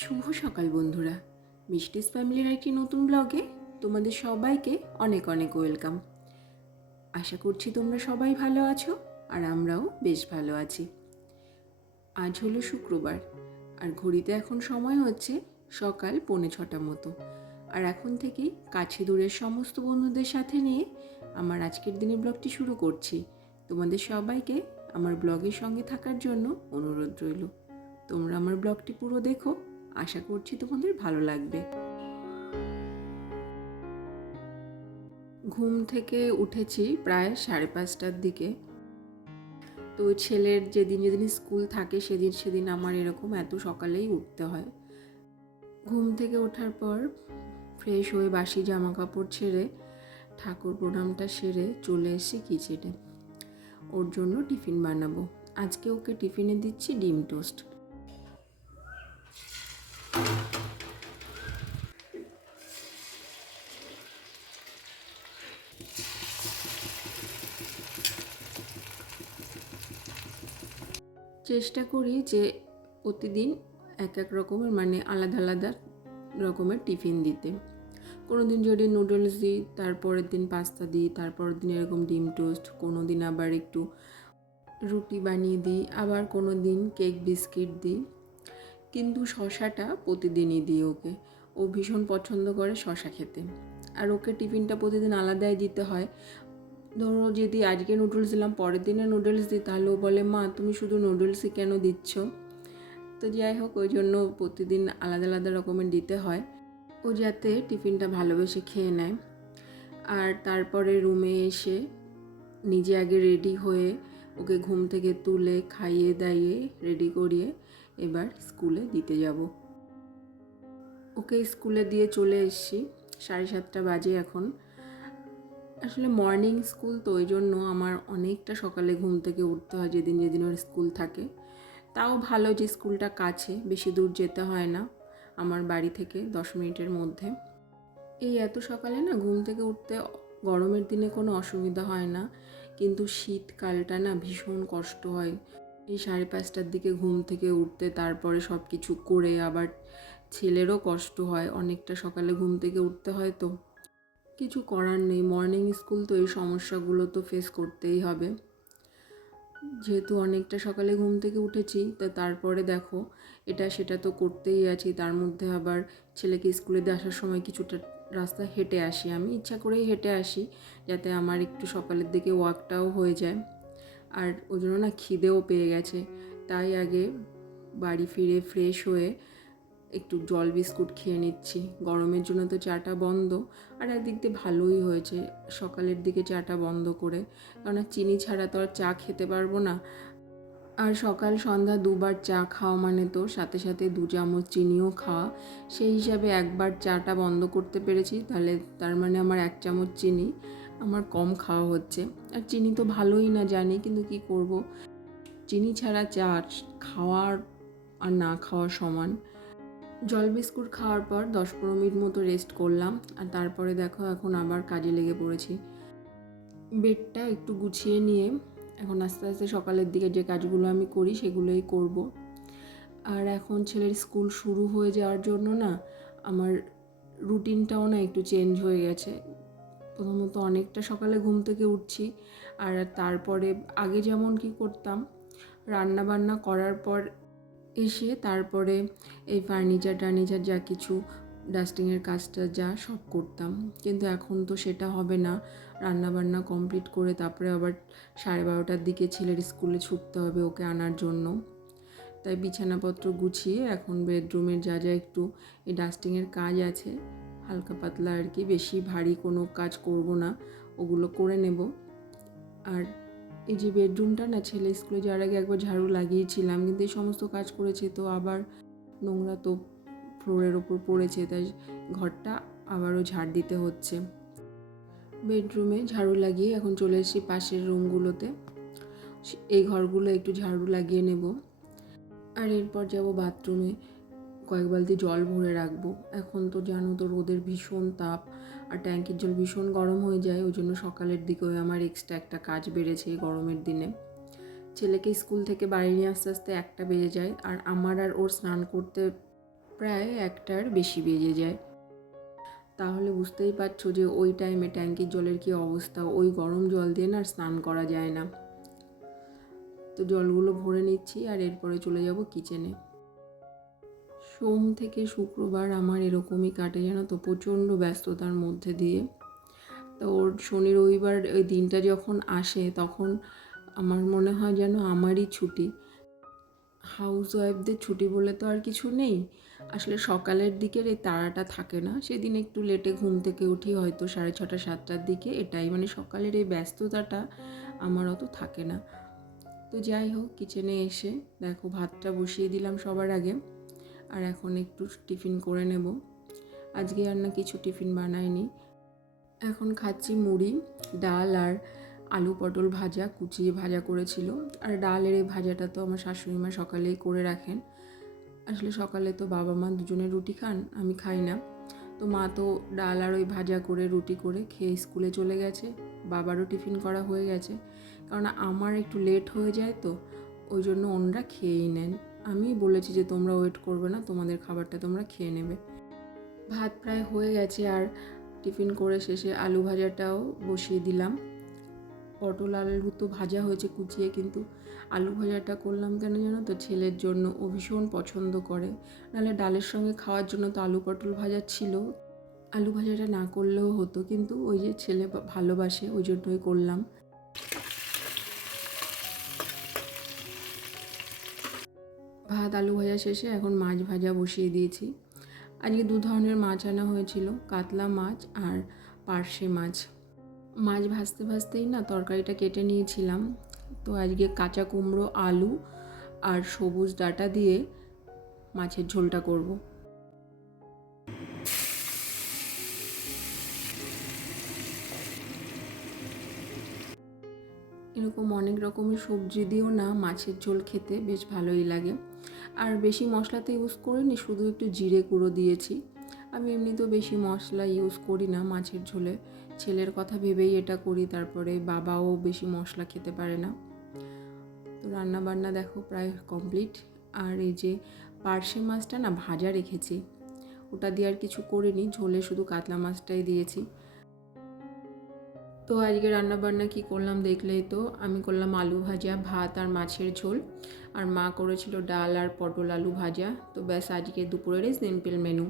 শুভ সকাল, বন্ধুরা। মিষ্টিস ফ্যামিলির একটি নতুন ব্লগে তোমাদের সবাইকে অনেক অনেক ওয়েলকাম। আশা করছি তোমরা সবাই ভালো আছো আর আমরাও বেশ ভালো আছি। আজ হলো শুক্রবার, আর ঘড়িতে এখন সময় হচ্ছে সকাল পৌনে ছটা মতো। আর এখন থেকে কাছে দূরের সমস্ত বন্ধুদের সাথে নিয়ে আমার আজকের দিনের ব্লগটি শুরু করছি। তোমাদের সবাইকে আমার ব্লগের সঙ্গে থাকার জন্য অনুরোধ রইল। তোমরা আমার ব্লগটি পুরো দেখো আশা করছি তোমাদের ভালো লাগবে। ঘুম থেকে উঠেছি প্রায় সাড়ে পাঁচটার দিকে। তো ছেলের যেদিন যেদিন স্কুল থাকে সেদিন সেদিন আমার এরকম এত সকালেই উঠতে হয়। ঘুম থেকে ওঠার পর ফ্রেশ হয়ে বাসি জামা কাপড় ছেড়ে ঠাকুর প্রণামটা সেরে চলে এসেছি কিচেনে। ওর জন্য টিফিন বানাবো। আজকে ওকে টিফিনে দিচ্ছি ডিম টোস্ট। চেষ্টা করি যে প্রতিদিন এক এক রকমের মানে আলাদা আলাদা রকমের টিফিন দিতে। কোনো দিন যদি নুডলস দিই, তারপরের দিন পাস্তা দিই, তারপরের দিন এরকম ডিম টোস্ট কোনো দিন আবার একটু রুটি বানিয়ে দিই, আবার কোনো দিন কেক বিস্কিট দিই। কিন্তু শশাটা প্রতিদিনই দিই ওকে। ও ভীষণ পছন্দ করে শশা খেতে। আর ওকে টিফিনটা প্রতিদিন আলাদাই দিতে হয়। ধরো যদি আজকে নুডলস দিলাম, পরের দিনে নুডলস দিই তাহলে ও বলে, মা, তুমি শুধু নুডলসই কেন দিচ্ছ? তো যাই হোক, ওই জন্য প্রতিদিন আলাদা আলাদা রকমের দিতে হয়। ও যাতে টিফিনটা ভালোবেসে খেয়ে নেয়। আর তারপরে রুমে এসে নিজে আগে রেডি হয়ে ওকে ঘুম থেকে তুলে খাইয়ে দাইয়ে রেডি করিয়ে এবার স্কুলে দিতে যাব। ওকে স্কুলে দিয়ে চলে এসছি, সাড়ে সাতটা বাজে এখন। আসলে মর্নিং স্কুল তো ওই জন্য আমার অনেকটা সকালে ঘুম থেকে উঠতে হয় যেদিন যেদিন ওর স্কুল থাকে। তাও ভালো যে স্কুলটা কাছে, বেশি দূর যেতে হয় না আমার বাড়ি থেকে দশ মিনিটের মধ্যে। এই এত সকালে না ঘুম থেকে উঠতে গরমের দিনে কোনো অসুবিধা হয় না, কিন্তু শীতকালটা না ভীষণ কষ্ট হয়। এই সাড়ে পাঁচটার দিকে ঘুম থেকে উঠতে, তারপরে সব কিছু করে আবার ছেলেরও কষ্ট হয়, অনেকটা সকালে ঘুম থেকে উঠতে হয় তো। কিছু করার নেই। মর্নিং স্কুল তো এই সমস্যাগুলো তো ফেস করতেই হবে। যেহেতু অনেকটা সকালে ঘুম থেকে উঠেছি, তা তারপরে দেখো, এটা সেটা তো করতেই আছি। তার মধ্যে আবার ছেলেকে স্কুলে আসার সময় কিছুটা রাস্তা হেঁটে আসি আমি। ইচ্ছা করেই হেঁটে আসি, যাতে আমার একটু সকালের দিকে ওয়াকটাও হয়ে যায়। আর ওই জন্য না খিদেও পেয়ে গেছে। তাই আগে বাড়ি ফিরে ফ্রেশ হয়ে একটু জল বিস্কুট খেয়ে নিচ্ছি। গরমের জন্য তো চাটা বন্ধ। আর একদিক দিয়ে ভালোই হয়েছে সকালের দিকে চাটা বন্ধ করে। কারণ চিনি ছাড়া তো আর চা খেতে পারব না। আর সকাল সন্ধ্যা দুবার চা খাওয়া মানে তো সাথে সাথে দু চামচ চিনিও খাওয়া। সেই হিসাবে একবার চাটা বন্ধ করতে পেরেছি। তাহলে তার মানে আমার এক চামচ চিনি আমার কম খাওয়া হচ্ছে। আর চিনি তো ভালোই না জানি, কিন্তু কি করব? চিনি ছাড়া চা খাওয়ার আর না খাওয়া সমান। জল বিস্কুট খাওয়ার পর দশ পনেরো মিনিট মতো রেস্ট করলাম, আর তারপরে দেখো এখন আবার কাজে লেগে পড়েছি। বেডটা একটু গুছিয়ে নিয়ে এখন আস্তে আস্তে সকালের দিকে যে কাজগুলো আমি করি সেগুলোই করব। আর এখন ছেলের স্কুল শুরু হয়ে যাওয়ার জন্য না আমার রুটিনটাও না একটু চেঞ্জ হয়ে গেছে। প্রথমত অনেকটা সকালে ঘুম থেকে উঠছি, আর তারপরে আগে যেমন কি করতাম রান্না বান্না করার পর এসে তারপরে এই ফার্নিচার টার্নিচার যা কিছু ডাস্টিংয়ের কাজটা যা সব করতাম। কিন্তু এখন তো সেটা হবে না। রান্না বান্না কমপ্লিট করে তারপরে আবার সাড়ে বারোটার দিকে ছেলের স্কুলে ছুটতে হবে ওকে আনার জন্য। তাই বিছানাপত্র গুছিয়ে এখন বেডরুমের যা যা একটু এই ডাস্টিংয়ের কাজ আছে, হালকা পাতলা আর কি, বেশি ভারী কোনো কাজ করব না, ওগুলো করে নেব। আর এই যে বেডরুমটা না ছেলে স্কুলে যাওয়ার আগে একবার ঝাড়ু লাগিয়েছিলাম, কিন্তু এই সমস্ত কাজ করেছে তো আবার নোংরা তো ফ্লোরের ওপর পড়েছে, তাই ঘরটা আবারও ঝাড় দিতে হচ্ছে। বেডরুমে ঝাড়ু লাগিয়ে এখন চলে এসেছি পাশের রুমগুলোতে এই ঘরগুলো একটু ঝাড়ু লাগিয়ে নেব। আর এরপর যাব বাথরুমে কয়েক বালতি জল ভরে রাখব। এখন তো জানো তো রোদের ভীষণ তাপ। আর ট্যাঙ্কির জল ভীষণ গরম হয়ে যায়, ওই জন্য সকালের দিকেও আমার এক্সট্রা একটা কাজ বেড়েছে এই গরমের দিনে। ছেলেকে স্কুল থেকে বাড়ি নিয়ে আস্তে আস্তে একটা বেজে যায় আর আমার আর ওর স্নান করতে প্রায় একটার বেশি বেজে যায়। তাহলে বুঝতেই পারছ যে ওই টাইমে ট্যাঙ্কির জলের কী অবস্থা, ওই গরম জল দিয়ে না স্নান করা যায় না। তো জলগুলো ভরে নিচ্ছি আর এরপরে চলে যাব কিচেনে সোম থেকে শুক্রবার আমার এরকমই কাটে জানো তো, প্রচণ্ড ব্যস্ততার মধ্যে দিয়ে। তো ওর শনি রবিবার ওই দিনটা যখন আসে তখন আমার মনে হয় যেন আমারই ছুটি। হাউস ওয়াইফদের ছুটি বলে তো আর কিছু নেই। আসলে সকালের দিকের এই তারাটা থাকে না। সেদিন একটু লেটে ঘুম থেকে উঠি হয়তো সাড়ে ছটা, সাতটার দিকে, এটাই। মানে সকালের এই ব্যস্ততাটা আমার অত থাকে না। তো যাই হোক, কিচেনে এসে দেখো ভাতটা বসিয়ে দিলাম সবার আগে। আর এখন একটু টিফিন করে নেব। আজকে আর না কিছু টিফিন বানাইনি। এখন খাচ্ছি মুড়ি, ডাল আর আলু পটল ভাজা কুচিয়ে ভাজা করেছিল। আর ডালের এই ভাজাটা তো আমার শাশুড়ি মা সকালেই করে রাখেন। আসলে সকালে তো বাবা মা দুজনে রুটি খান, আমি খাই না। তো মা তো ডাল আর ওই ভাজা করে রুটি করে খেয়ে স্কুলে চলে গেছে। বাবারও টিফিন করা হয়ে গেছে। কারণ আমার একটু লেট হয়ে যায় তো, ওই জন্য ওনরা খেয়েই নেন। আমি বলেছি যে তোমরা ওয়েট করবে না, তোমাদের খাবারটা তোমরা খেয়ে নেবে। ভাত প্রায় হয়ে গেছে আর টিফিন করে শেষে আলু ভাজাটাও বসিয়ে দিলাম। পটল আলু তো ভাজা হয়েছে কুচিয়ে, কিন্তু আলু ভাজাটা করলাম কেন জানো তো? ছেলের জন্য ও ভীষণ পছন্দ করে। নাহলে ডালের সঙ্গে খাওয়ার জন্য তো আলু পটল ভাজা ছিল। আলু ভাজাটা না করলেও হতো, কিন্তু ওই যে ছেলে ভালোবাসে, ওই জন্যই করলাম। ভাত, আলু ভাজা শেষে এখন মাছ ভাজা বসিয়ে দিয়েছি। আজকে দু ধরনের মাছ আনা হয়েছিল, কাতলা মাছ আর পার্শে মাছ। মাছ ভাজতে ভাজতেই না তরকারিটা কেটে নিয়েছিলাম। তো আজকে কাঁচা কুমড়ো, আলু আর সবুজ ডাটা দিয়ে মাছের ঝোলটা করব। এরকম অনেক রকমের সবজি দিয়েও না মাছের ঝোল খেতে বেশ ভালোই লাগে। আর বেশি মশলা তো ইউজ করিনি, শুধু একটু জিরে গুঁড়ো দিয়েছি। আমি এমনিতেও বেশি মশলা ইউজ করি না মাছের ঝোলে। ছেলের কথা ভেবেই এটা করি, তারপরে বাবাও বেশি মশলা খেতে পারে না। তো রান্না বান্না দেখো প্রায় কমপ্লিট আর এই যে পার্শে মাছটা না ভাজা রেখেছি, ওটা দিয়ে আর কিছু করিনি, ঝোলে শুধু কাতলা মাছটাই দিয়েছি। তো আজকে রান্না বান্না কী করলাম দেখলেই তো, আমি করলাম আলু ভাজা, ভাত আর মাছের ঝোল। আর মা করেছিল ডাল আর পটল আলু ভাজা। তো ব্যাস, আজকে দুপুরেরই সিম্পল মেনু।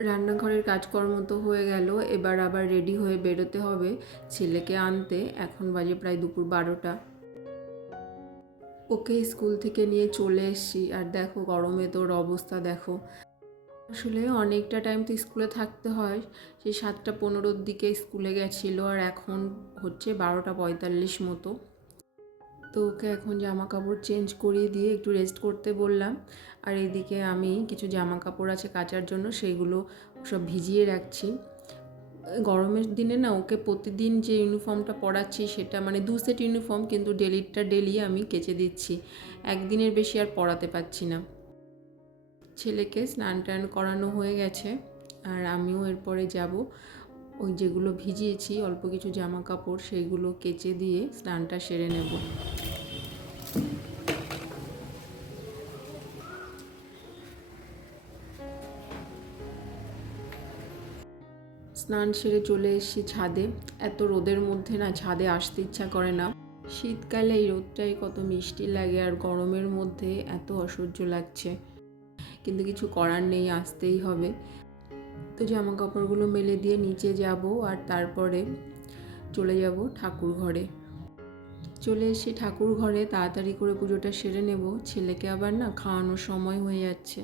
রান্নাঘরের কাজকর্ম তো হয়ে গেল, এবার আবার রেডি হয়ে বেরোতে হবে ছেলেকে আনতে। এখন বাজে প্রায় দুপুর বারোটা। ওকে স্কুল থেকে নিয়ে চলে এসছি। আর দেখো, গরমে তোর অবস্থা দেখো। আসলে অনেকটা টাইম তো স্কুলে থাকতে হয়। সেই সাতটা পনেরোর দিকে স্কুলে গেছিল, আর এখন হচ্ছে বারোটা পঁয়তাল্লিশ মতো। তো ওকে এখন জামা কাপড় চেঞ্জ করিয়ে দিয়ে একটু রেস্ট করতে বললাম। আর এদিকে আমি কিছু জামা কাপড় আছে কাচার জন্য সেইগুলো সব ভিজিয়ে রাখছি। গরমের দিনে না ওকে প্রতিদিন যে ইউনিফর্মটা পরাচ্ছি সেটা মানে দু সেট ইউনিফর্ম কিন্তু ডেলিটা ডেলি আমি কেচে দিচ্ছি। একদিনের বেশি আর পরাতে পারছি না। ছেলেকে স্নান টান করানো হয়ে গেছে, আর আমিও এরপরে যাব। ওই যেগুলো ভিজিয়েছি, অল্প কিছু জামা কাপড় সেইগুলো কেচে দিয়ে স্নানটা সেরে নেব। স্নান সেরে চলে এসেছি ছাদে। এত রোদের মধ্যে না ছাদে আসতে ইচ্ছা করে না। শীতকালে এই রোদটাই কত মিষ্টি লাগে আর গরমের মধ্যে এত অসহ্য লাগছে। কিন্তু কিছু করার নেই, আসতেই হবে। তো জামা কাপড়গুলো মেলে দিয়ে নিচে যাব আর তারপরে চলে যাব ঠাকুর ঘরে। চলে এসে ঠাকুর ঘরে তাড়াতাড়ি করে পুজোটা সেরে নেব। ছেলেকে আবার না খাওয়ানোর সময় হয়ে যাচ্ছে।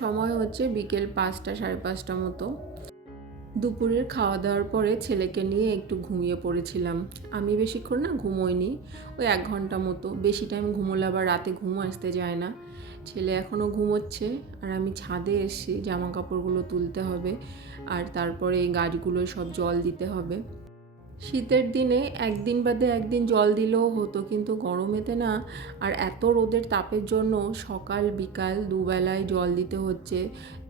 সময় হচ্ছে বিকেল পাঁচটা, সাড়ে পাঁচটা মতো। দুপুরের খাওয়া দাওয়ার পরে ছেলেকে নিয়ে একটু ঘুমিয়ে পড়েছিলাম। আমি বেশিক্ষণ না ঘুমোইনি, ওই এক ঘণ্টা মতো। বেশি টাইম ঘুমোলে আবার রাতে ঘুম আসতে যায় না। ছেলে এখনও ঘুমোচ্ছে আর আমি ছাদে এসেছি জামা কাপড়গুলো তুলতে হবে আর তারপরে এই গাছগুলো সব জল দিতে হবে। শীতের দিনে একদিন বাদে একদিন জল দিলেও হতো, কিন্তু গরমেতে না। আর এত রোদের তাপের জন্য সকাল, বিকাল দুবেলায় জল দিতে হচ্ছে।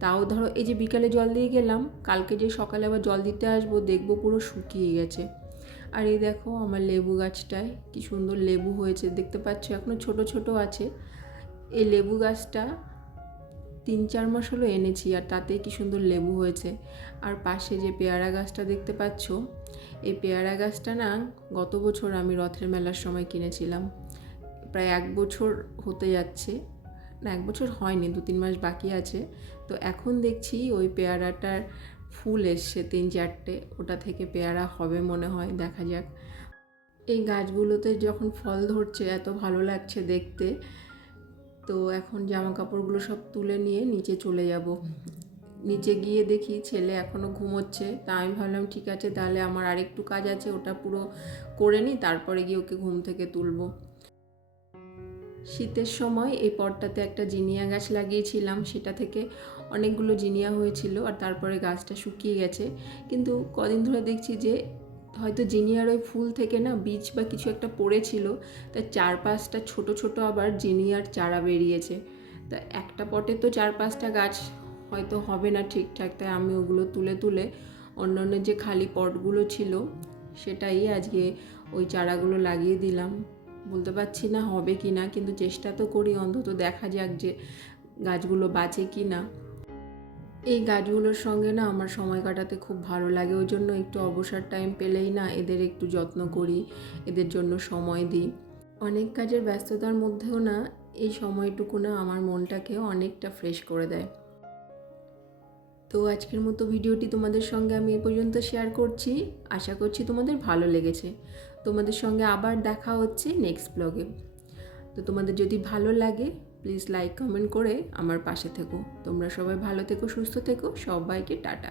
তাও ধরো, এই যে বিকালে জল দিয়ে গেলাম, কালকে যে সকালে আবার জল দিতে আসব, দেখব পুরো শুকিয়ে গেছে। আর এই দেখো আমার লেবু গাছটায়, কি সুন্দর লেবু হয়েছে, দেখতে পাচ্ছ? এখনও ছোট ছোট আছে। এই লেবু গাছটা তিন, চার মাস হলো এনেছি, আর তাতে কি সুন্দর লেবু হয়েছে। আর পাশে যে পেয়ারা গাছটা দেখতে পাচ্ছ এই পেয়ারা গাছটা না গত বছর আমি রথের মেলার সময় কিনেছিলাম। প্রায় এক বছর হতে যাচ্ছে। না, এক বছর হয়নি, দু তিন মাস বাকি আছে। তো এখন দেখছি ওই পেয়ারাটার ফুল এসছে তিন চারটে। ওটা থেকে পেয়ারা হবে মনে হয়, দেখা যাক। এই গাছগুলোতে যখন ফল ধরছে, এত ভালো লাগছে দেখতে। তো এখন জামা কাপড়গুলো সব তুলে নিয়ে নিচে চলে যাব। নিচে গিয়ে দেখি ছেলে এখনও ঘুমোচ্ছে। তা আমি ভাবলাম, ঠিক আছে, তাহলে আমার আরেকটু কাজ আছে, ওটা পুরো করে নিই, তারপরে গিয়ে ওকে ঘুম থেকে তুলবো। শীতের সময় এই পটটাতে একটা জিনিয়া গাছ লাগিয়েছিলাম, সেটা থেকে অনেকগুলো জিনিয়া হয়েছিল আর তারপরে গাছটা শুকিয়ে গেছে। কিন্তু কদিন ধরে দেখছি যে, হয়তো জিনিয়ার ওই ফুল থেকে না বীজ বা কিছু একটা পড়েছিল, তার চার পাঁচটা ছোট ছোট আবার জিনিয়ার চারা বেরিয়েছে। তা একটা পটে তো চার পাঁচটা গাছ হয়তো হবে না ঠিকঠাক, তাই আমি ওগুলো তুলে তুলে অন্য অন্য যে খালি পটগুলো ছিল সেটাই আজকে ওই চারাগুলো লাগিয়ে দিলাম। বলতে পারছি না হবে কি না, কিন্তু চেষ্টা তো করি, অন্তত দেখা যাক যে গাছগুলো বাঁচে কি না। এই গাছগুলোর সঙ্গে না আমার সময় কাটাতে খুব ভালো লাগে, ওই জন্য একটু অবসর টাইম পেলেই না এদের একটু যত্ন করি, এদের জন্য সময় দিই। অনেক কাজের ব্যস্ততার মধ্যেও না এই সময়টুকু না আমার মনটাকে অনেকটা ফ্রেশ করে দেয়। তো আজকের মতো ভিডিওটি তোমাদের সঙ্গে আমি এ পর্যন্ত শেয়ার করছি। আশা করছি তোমাদের ভালো লেগেছে। তোমাদের সঙ্গে আবার দেখা হচ্ছে নেক্সট ব্লগে তো তোমাদের যদি ভালো লাগে প্লিজ লাইক কমেন্ট করে আমার পাশে থেকো। তোমরা সবাই ভালো থেকো, সুস্থ থেকো। সবাইকে টাটা।